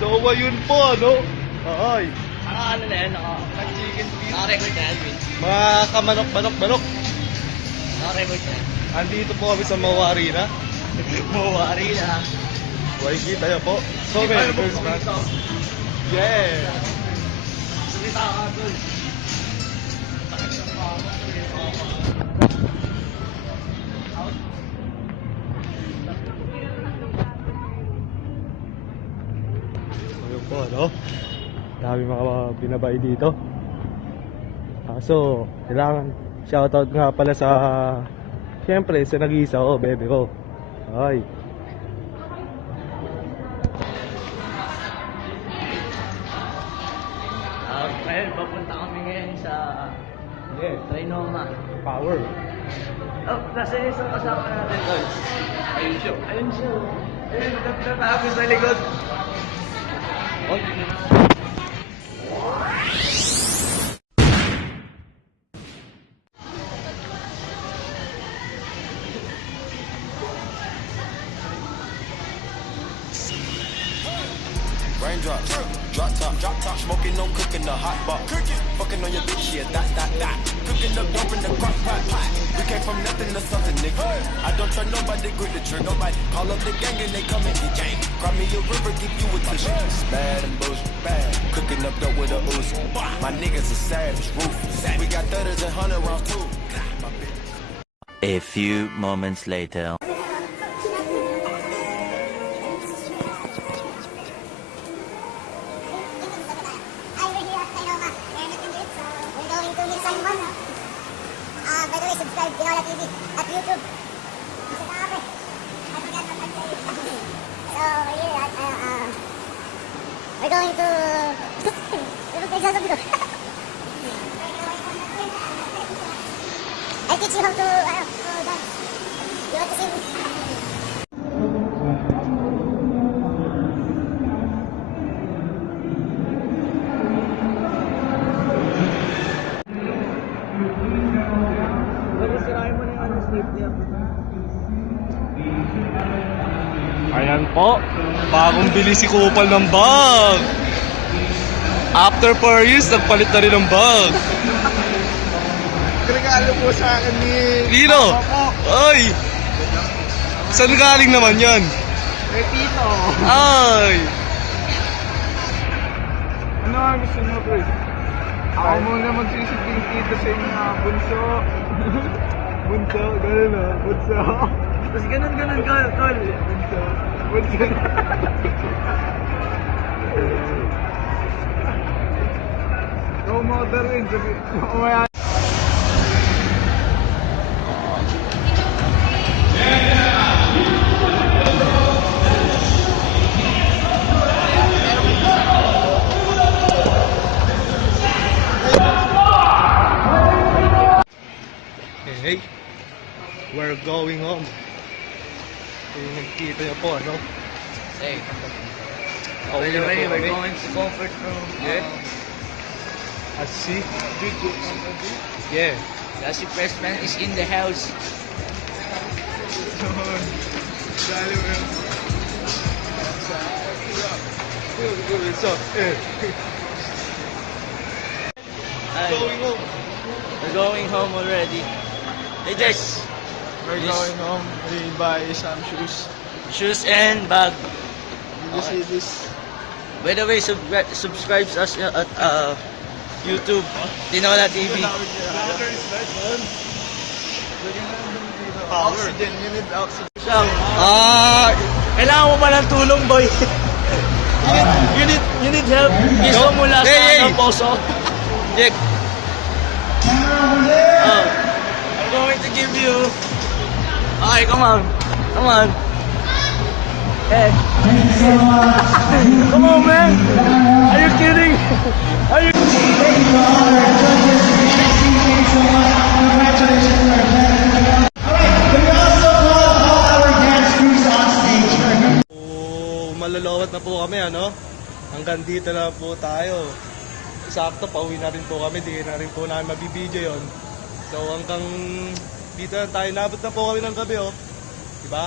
So, ayun po, ano? Ay, Ano na yan, chicken feet. naka-record na yan, Vince. Mga kamanok-manok-manok. Naka-record na yan. Andito po kami sa Mawa Arena. Mawari na. Makikita niyo po. So many girls, man. Yeah! Salita ka, tol. Ayun po, ano? Dami mga binabay dito. Kaso, kailangan shoutout nga pala sa siyempre, sa nag-iisa ko, bebe ko. Ay. Ngayon, papunta kami ngayon sa Yeah. Trinoma. Power. Oh, nasa isang kasama natin, tol. Ayun siya. Ayun siya. Ayun, nagtatago sa likod. Oh, Raindrops, drop top, smoking, no cooking, the hot pot. Fucking on your bitch, yeah, that. Cooking up dope in the crock pot. We came from nothing to something, nigga. I don't trust nobody, grip the trigger. Nobody call up the gang and they come and get gang. Cry me a river, give you a tissue. Bad and bullshit, bad. Cooking up dope with a ooze. My niggas are savage, ruthless. We got 30s and 100 rounds too. A few moments later. By the way, subscribe Pinola TV at YouTube. Isa na kami. I forgot to tag you. So, here, we're going to... I'll teach you how to dance. You want to sing? Ayan po, bagong bili si Kupal ng bag. After 4 years, nagpalit na rin ng bag. Regalo po sa akin ni Lino! Ay! Saan galing naman yan? Tito. Ay! Ano ang gusto mo, bro? Ako muna magsisilbing tito sa inyo, bunso. Bunso, gano'n o, bunso. Tapos ganun, tol. Bunso. Bunso. Ikaw mother rin, sabi. Umaya. Hey, we're going home. Yung nagkita niyo po, ano? Hey, By by the way, we're going to comfort room. Yeah. As see? Yeah. Lassie Pressman is in the house. Dali mo yun. So, Ay, going home. we're going home already. Hey, Jess. We're Yes. going home. We buy some shoes. Shoes and bag. Did you see this? By the way, subscribe us at YouTube, Tinola TV. Oxygen. You need oxygen. Kailangan mo ba ng tulong, boy? you need help. Gusto mo lang Hey, sa hey. poso. Jack. I'm going to give you... Okay, come on. Hey. Come on, man. Are you kidding? Are you... Malalawat na po kami, ano? Hanggang dito na po tayo. Sakto, pauwi na rin po kami. Di na rin po namin mabibidyo yon. So hanggang dito na tayo. Nabot na po kami ng gabi, oh. Diba?